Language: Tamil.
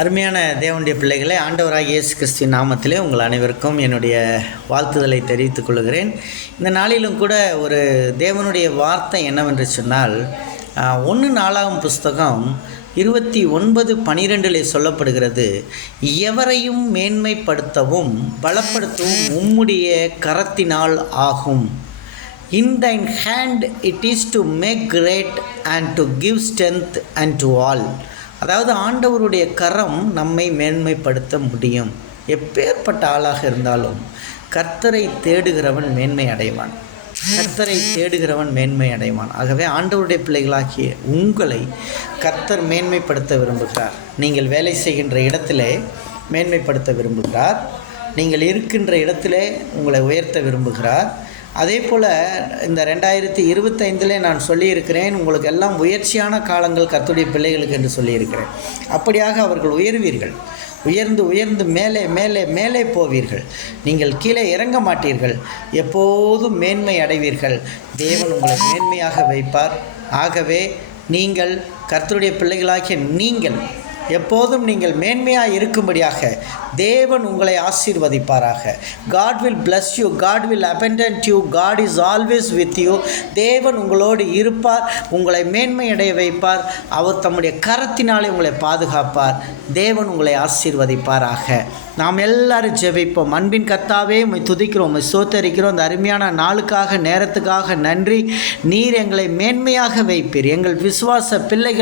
அருமையான தேவனுடைய பிள்ளைகளை, ஆண்டவராகிய இயேசு கிறிஸ்துவின் நாமத்திலே உங்கள் அனைவருக்கும் என்னுடைய வாழ்த்துதலை தெரிவித்துக் கொள்கிறேன். இந்த நாளிலும் கூட ஒரு தேவனுடைய வார்த்தை என்னவென்று சொன்னால், 1 புஸ்தகம் 29:12 சொல்லப்படுகிறது, எவரையும் மேன்மைப்படுத்தவும் பலப்படுத்தவும் உம்முடைய கரத்தினால் ஆகும். In thine hand it is to make great and to give strength unto all. அதாவது ஆண்டவருடைய கரம் நம்மை மேன்மைப்படுத்த முடியும். எப்பேற்பட்ட ஆளாக இருந்தாலும் கர்த்தரை தேடுகிறவன் மேன்மை அடைவான். கர்த்தரை தேடுகிறவன் மேன்மை அடைவான். ஆகவே ஆண்டவருடைய பிள்ளைகளாகிய உங்களை கர்த்தர் மேன்மைப்படுத்த விரும்புகிறார். நீங்கள் வேலை செய்கின்ற இடத்திலே மேன்மைப்படுத்த விரும்புகிறார். நீங்கள் இருக்கின்ற இடத்திலே உங்களை உயர்த்த விரும்புகிறார். அதே போல் இந்த 2025 நான் சொல்லியிருக்கிறேன், உங்களுக்கு எல்லாம் உயர்ச்சியான காலங்கள் கர்த்தருடைய பிள்ளைகளுக்கு என்று சொல்லியிருக்கிறேன். அப்படியாக அவர்கள் உயர்வீர்கள். உயர்ந்து உயர்ந்து மேலே மேலே மேலே போவீர்கள். நீங்கள் கீழே இறங்க மாட்டீர்கள். எப்போதும் மேன்மை அடைவீர்கள். தேவன் உங்களை மேன்மையாக வைப்பார். ஆகவே நீங்கள் கர்த்தருடைய பிள்ளைகளாகிய நீங்கள் எப்போதும் நீங்கள் மேன்மையாக இருக்கும்படியாக தேவன் உங்களை ஆசீர்வதிப்பாராக. God will bless you. God will abandon you. God is always with you. தேவன் உங்களோடு இருப்பார். உங்களை மேன்மையடைய வைப்பார். அவர் தம்முடைய கரத்தினாலே உங்களை பாதுகாப்பார். தேவன் உங்களை ஆசீர்வதிப்பாராக. நாம் எல்லாரும் ஜெபிப்போம். அன்பின் கர்த்தாவே, உம்மை துதிக்கிறோம், உம்மை ஸ்தோத்தரிக்கிறோம். அந்த அருமையான நாளுக்காக நேரத்துக்காக நன்றி. நீர் எங்களை மேன்மையாக வைப்பீர். எங்கள் விசுவாச பிள்ளைகள்